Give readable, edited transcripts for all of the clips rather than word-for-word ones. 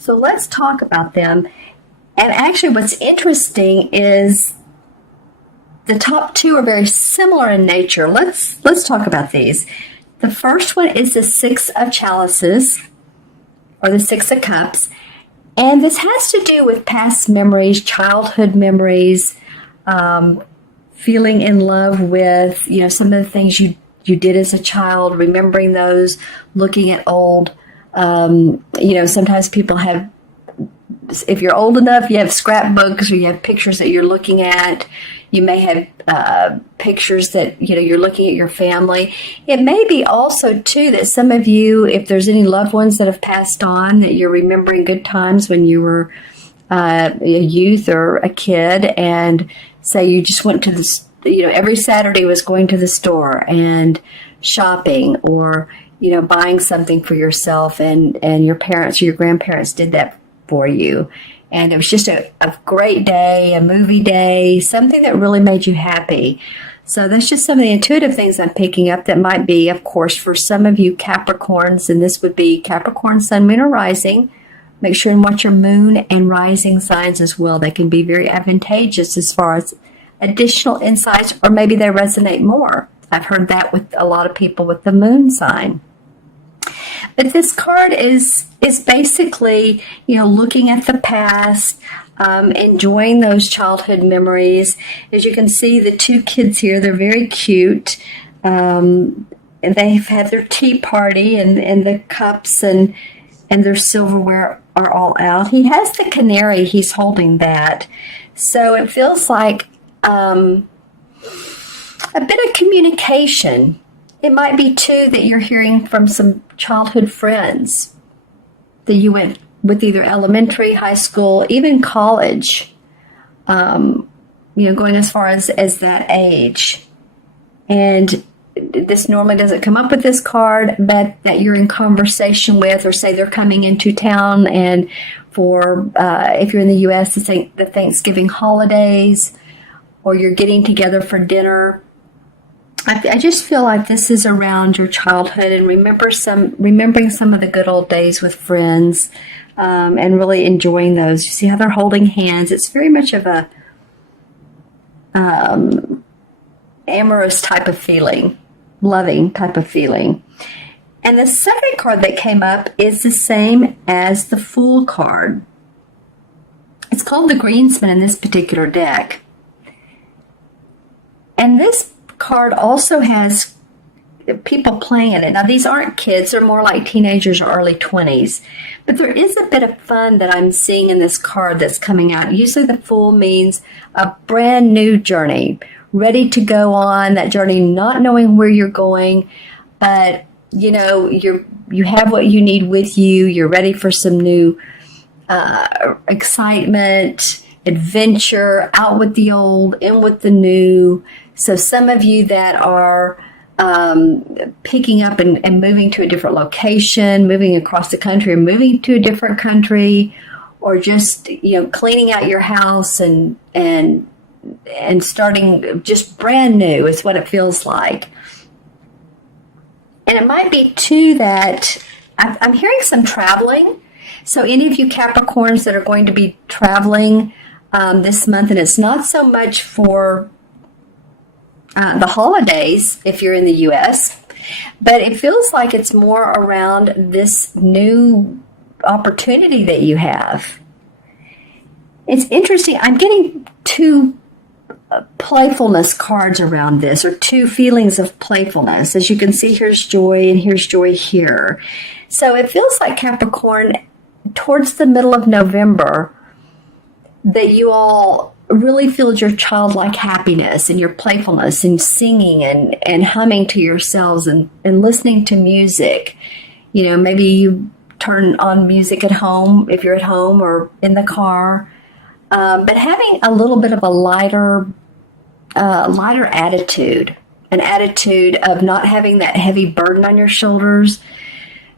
So let's talk about them. And actually what's interesting is the top two are very similar in nature. Let's talk about these. The first one is the Six of Chalices, or the Six of Cups. And this has to do with past memories, childhood memories, feeling in love with, some of the things you did as a child, remembering those, looking at old, sometimes people have, if you're old enough, you have scrapbooks or you have pictures that you're looking at. You may have pictures that, you're looking at your family. It may be also, too, that some of you, if there's any loved ones that have passed on, that you're remembering good times when you were a youth or a kid, and say you just went to the, every Saturday was going to the store and shopping, or, buying something for yourself, and your parents or your grandparents did that for you. And it was just a great day, a movie day, something that really made you happy. So that's just some of the intuitive things I'm picking up that might be, of course, for some of you Capricorns, and this would be Capricorn, Sun, Moon, or Rising. Make sure and watch your moon and rising signs as well. They can be very advantageous as far as additional insights, or maybe they resonate more. I've heard that with a lot of people with the moon sign. But this card is basically, looking at the past, enjoying those childhood memories. As you can see, the two kids here, they're very cute. And they've had their tea party, and the cups and their silverware are all out. He has the canary. He's holding that. So it feels like a bit of communication. It might be, too, that you're hearing from some childhood friends that you went with, either elementary, high school, even college, going as far as that age. And this normally doesn't come up with this card, but that you're in conversation with, or say they're coming into town, and for, if you're in the U.S., the Thanksgiving holidays, or you're getting together for dinner. I just feel like this is around your childhood, and remembering some of the good old days with friends, and really enjoying those. You see how they're holding hands. It's very much of a amorous type of feeling, loving type of feeling. And the second card that came up is the same as the Fool card. It's called the Greensman in this particular deck. And this card also has people playing in it. Now, these aren't kids. They're more like teenagers or early 20s. But there is a bit of fun that I'm seeing in this card that's coming out. Usually the Fool means a brand new journey, ready to go on that journey, not knowing where you're going, but, you have what you need with you. You're ready for some new excitement, adventure, out with the old, in with the new. So some of you that are picking up and moving to a different location, moving across the country, or moving to a different country, or just, cleaning out your house and starting just brand new is what it feels like. And it might be too that I'm hearing some traveling. So any of you Capricorns that are going to be traveling this month, and it's not so much for the holidays if you're in the U.S., but it feels like it's more around this new opportunity that you have. It's interesting. I'm getting two playfulness cards around this, or two feelings of playfulness. As you can see, here's joy and here's joy here. So it feels like, Capricorn, towards the middle of November, that you all really feel your childlike happiness and your playfulness, and singing and humming to yourselves, and listening to music. Maybe you turn on music at home if you're at home, or in the car. But having a little bit of a lighter attitude, an attitude of not having that heavy burden on your shoulders,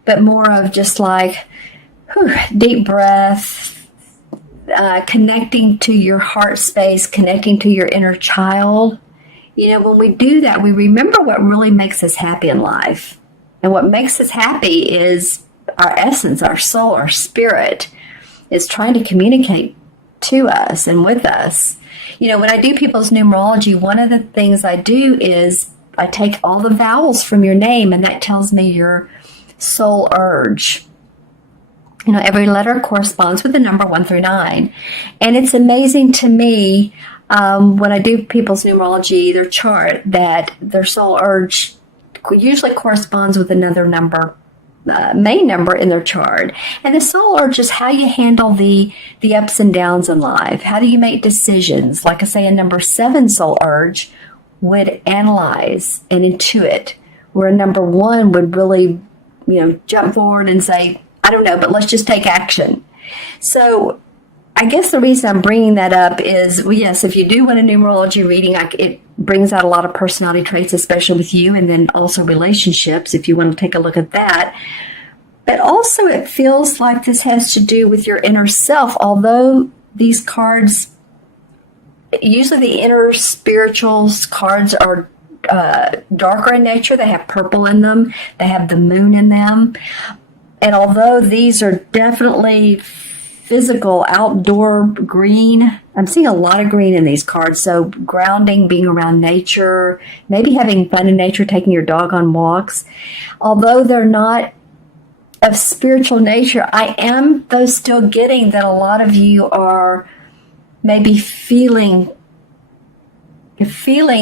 but more of just like, deep breath, connecting to your heart space, connecting to your inner child. When we do that, we remember what really makes us happy in life. And what makes us happy is our essence, our soul, our spirit. is trying to communicate to us and with us. When I do people's numerology, one of the things I do is I take all the vowels from your name, and that tells me your soul urge. Every letter corresponds with the number 1 through 9. And it's amazing to me when I do people's numerology, their chart, that their soul urge usually corresponds with another number, main number in their chart. And the soul urge is how you handle the ups and downs in life. How do you make decisions? Like I say, a number 7 soul urge would analyze and intuit, where a number 1 would really, jump forward and say, I don't know, but let's just take action. So I guess the reason I'm bringing that up is, well, yes, if you do want a numerology reading, it brings out a lot of personality traits, especially with you, and then also relationships, if you want to take a look at that. But also it feels like this has to do with your inner self, although these cards, usually the inner spirituals cards are darker in nature. They have purple in them. They have the moon in them. And although these are definitely physical, outdoor green, I'm seeing a lot of green in these cards. So grounding, being around nature, maybe having fun in nature, taking your dog on walks. Although they're not of spiritual nature, I am, though, still getting that a lot of you are maybe feeling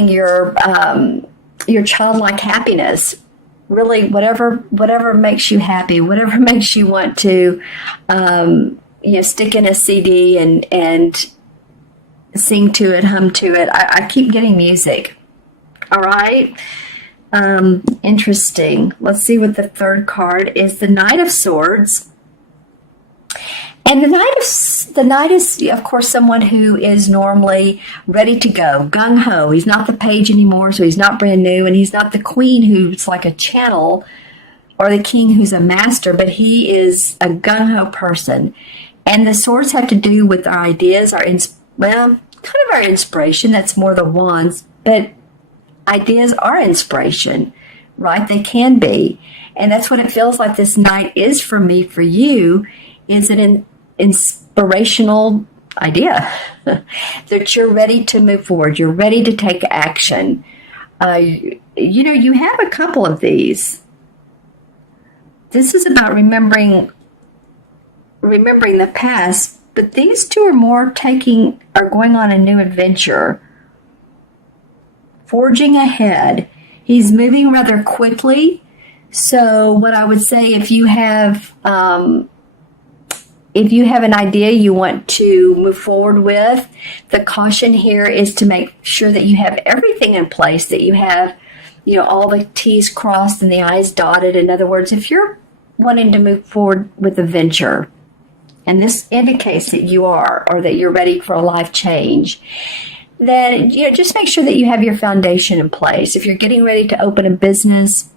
your childlike happiness. Really, whatever makes you happy, whatever makes you want to, stick in a CD and sing to it, hum to it. I keep getting music. All right. Interesting. Let's see what the third card is. The Knight of Swords. And the knight is, of course, someone who is normally ready to go, gung-ho. He's not the page anymore, so he's not brand new, and he's not the queen who's like a channel, or the king who's a master, but he is a gung-ho person. And the swords have to do with our ideas, kind of our inspiration. That's more the wands, but ideas are inspiration, right? They can be. And that's what it feels like this night is for me, for you, is an inspirational idea that you're ready to move forward. You're ready to take action. You have a couple of these. This is about remembering the past, but these two are going on a new adventure, forging ahead. He's moving rather quickly. So what I would say, if you have an idea you want to move forward with, the caution here is to make sure that you have everything in place, that you have, all the T's crossed and the I's dotted. In other words, if you're wanting to move forward with a venture, and this indicates that you are, or that you're ready for a life change, then, just make sure that you have your foundation in place. If you're getting ready to open a business,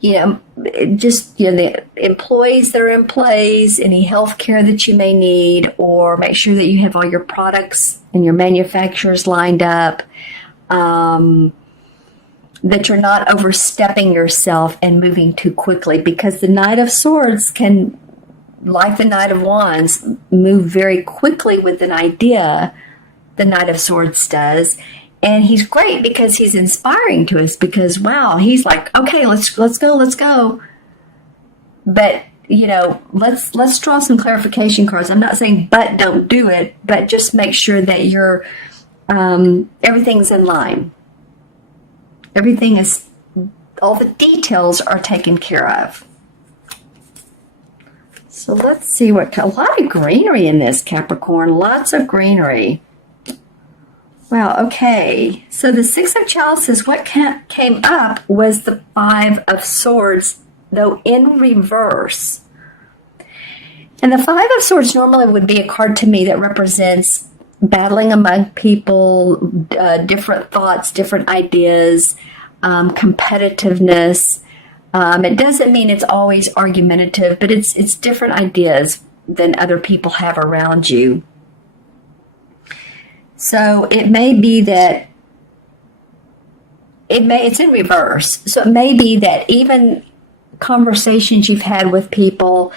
the employees that are in place, any health care that you may need, or make sure that you have all your products and your manufacturers lined up, that you're not overstepping yourself and moving too quickly, because the Knight of Swords can, like the Knight of Wands, move very quickly with an idea. The Knight of Swords does. And he's great because he's inspiring to us, because, wow, he's like, okay, let's go. But, let's draw some clarification cards. I'm not saying, but don't do it, but just make sure that you're, everything's in line. All the details are taken care of. So let's see a lot of greenery in this, Capricorn, lots of greenery. Wow, okay. So the Six of Chalices, what came up was the Five of Swords, though in reverse. And the Five of Swords normally would be a card to me that represents battling among people, different thoughts, different ideas, competitiveness. It doesn't mean it's always argumentative, but it's different ideas than other people have around you. So it may be that it's in reverse. So it may be that even conversations you've had with people,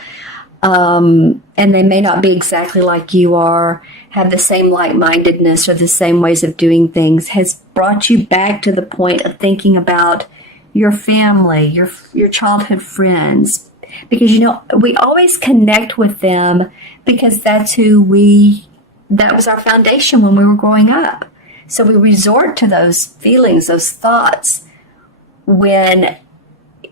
and they may not be exactly like you are, have the same like-mindedness or the same ways of doing things, has brought you back to the point of thinking about your family, your childhood friends. Because, we always connect with them because that was our foundation when we were growing up. So we resort to those feelings, those thoughts when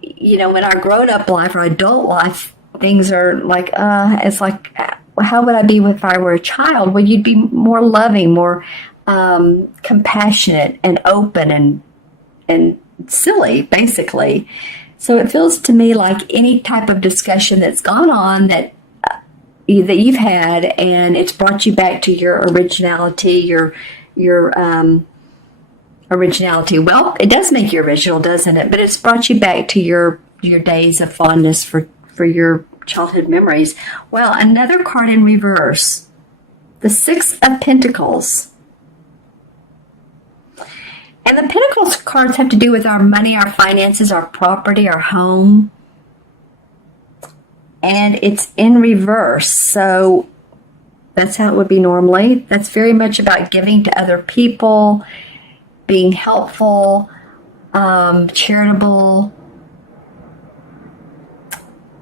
our grown-up life or adult life, things are like, it's like, how would I be if I were a child? Well, you'd be more loving, more compassionate and open and silly, basically. So it feels to me like any type of discussion that's gone on that you've had, and it's brought you back to your originality, your originality. Well, it does make you original, doesn't it? But it's brought you back to your days of fondness for your childhood memories. Well, another card in reverse, the Six of Pentacles. And the Pentacles cards have to do with our money, our finances, our property, our home. And it's in reverse. So that's how it would be normally. That's very much about giving to other people, being helpful, charitable.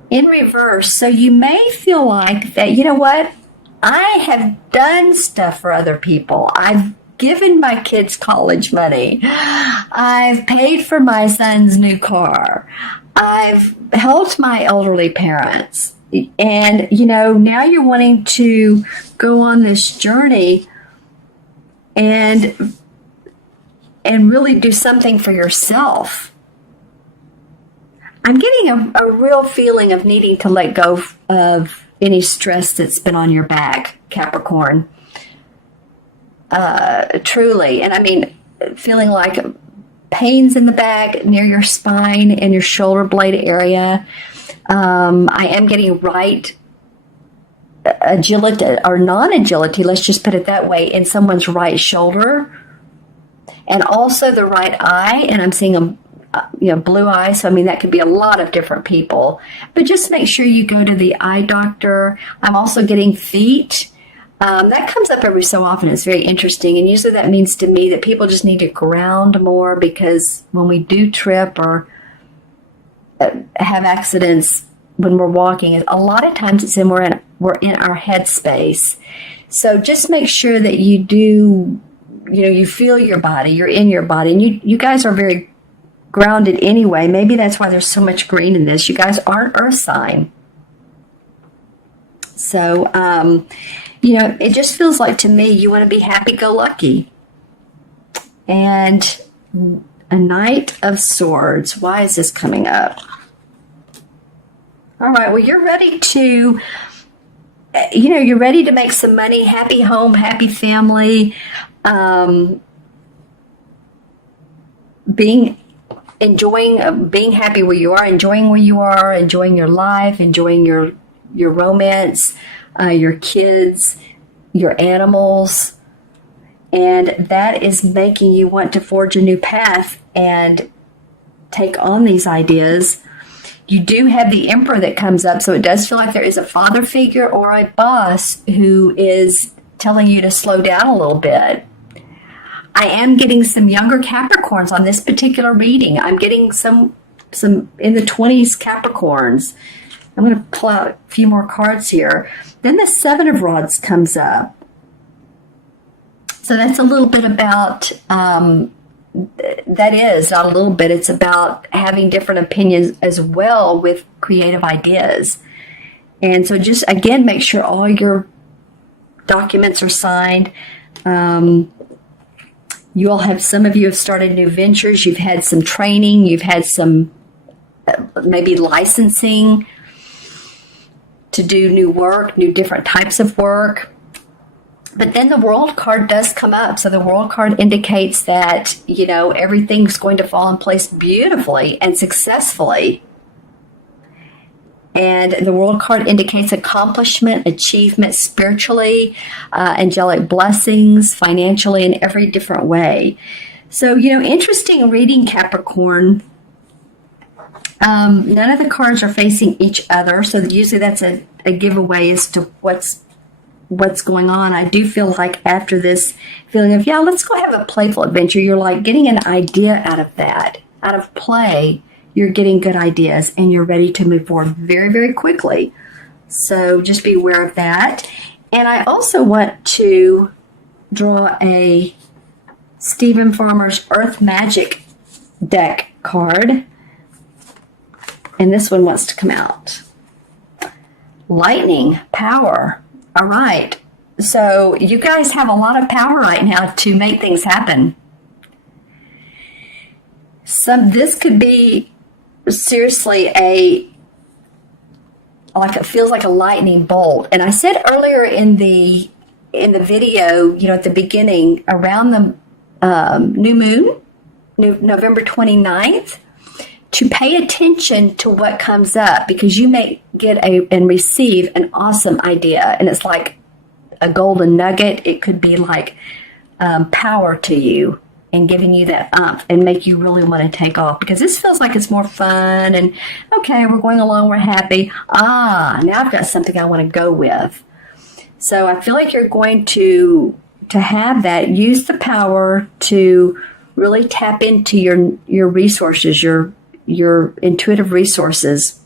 In reverse. So you may feel like that, you know what? I have done stuff for other people. I've given my kids college money. I've paid for my son's new car. I've helped my elderly parents. And, now you're wanting to go on this journey and really do something for yourself. I'm getting a real feeling of needing to let go of any stress that's been on your back, Capricorn. Truly. And I mean, feeling like pains in the back, near your spine and your shoulder blade area. I am getting right agility or non-agility, let's just put it that way, in someone's right shoulder. And also the right eye. And I'm seeing blue eye. So, I mean, that could be a lot of different people. But just make sure you go to the eye doctor. I'm also getting feet. That comes up every so often. It's very interesting. And usually that means to me that people just need to ground more, because when we do trip or have accidents when we're walking, a lot of times it's we're in our head space. So just make sure that you do, you feel your body, you're in your body. And you guys are very grounded anyway. Maybe that's why there's so much green in this. You guys aren't earth sign. So, it just feels like to me you want to be happy-go-lucky. And a Knight of Swords. Why is this coming up? All right, well, you're ready to, you're ready to make some money, happy home, happy family, being happy where you are, enjoying your life, enjoying your romance, your kids, your animals, and that is making you want to forge a new path and take on these ideas. You do have the Emperor that comes up, so it does feel like there is a father figure or a boss who is telling you to slow down a little bit. I am getting some younger Capricorns on this particular reading. I'm getting some in the 20s Capricorns. I'm going to pull out a few more cards here. Then the Seven of Rods comes up. So that's a little bit about, that is, not a little bit, it's about having different opinions as well with creative ideas. And so just, again, make sure all your documents are signed. Some of you have started new ventures. You've had some training. You've had some maybe licensing to do new work, new different types of work. But then the World card does come up. So the World card indicates that, everything's going to fall in place beautifully and successfully. And the World card indicates accomplishment, achievement spiritually, angelic blessings, financially, in every different way. So, interesting reading, Capricorn. None of the cards are facing each other, so usually that's a giveaway as to what's going on. I do feel like after this feeling of, yeah, let's go have a playful adventure, you're like getting an idea out of that. Out of play, you're getting good ideas and you're ready to move forward very, very quickly. So just be aware of that. And I also want to draw a Stephen Farmer's Earth Magic deck card. And this one wants to come out. Lightning, power. All right. So you guys have a lot of power right now to make things happen. This could be seriously it feels like a lightning bolt. And I said earlier in the video, at the beginning, around the new moon, November 29th, to pay attention to what comes up, because you may get and receive an awesome idea, and it's like a golden nugget. It could be like power to you and giving you that umph and make you really want to take off, because this feels like it's more fun and okay, we're going along, we're happy. Now I've got something I want to go with. So I feel like you're going to have that. Use the power to really tap into your resources, your intuitive resources,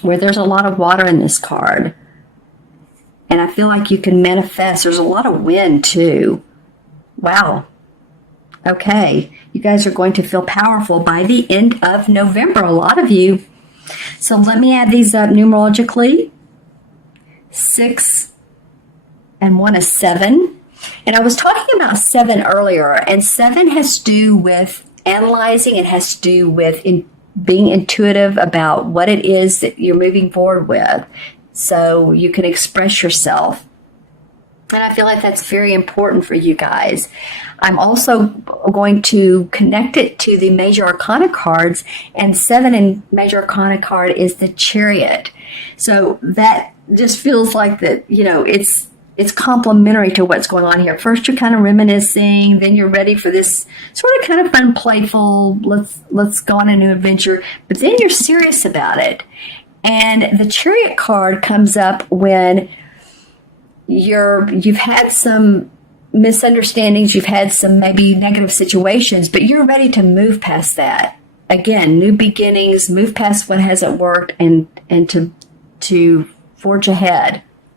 where there's a lot of water in this card. And I feel like you can manifest. There's a lot of wind too. Wow. Okay. You guys are going to feel powerful by the end of November, a lot of you. So let me add these up numerologically. 6 and 1 is 7. And I was talking about 7 earlier, and 7 has to do with analyzing. It has to do with being intuitive about what it is that you're moving forward with, so you can express yourself. And I feel like that's very important for you guys. I'm also going to connect it to the Major Arcana cards, and 7 in Major Arcana card is the Chariot. So that just feels like that, it's complementary to what's going on here. First, you're kind of reminiscing, then you're ready for this sort of kind of fun, playful, let's go on a new adventure, but then you're serious about it. And the Chariot card comes up when you've had some misunderstandings, you've had some maybe negative situations, but you're ready to move past that. Again, new beginnings, move past what hasn't worked, and to forge ahead.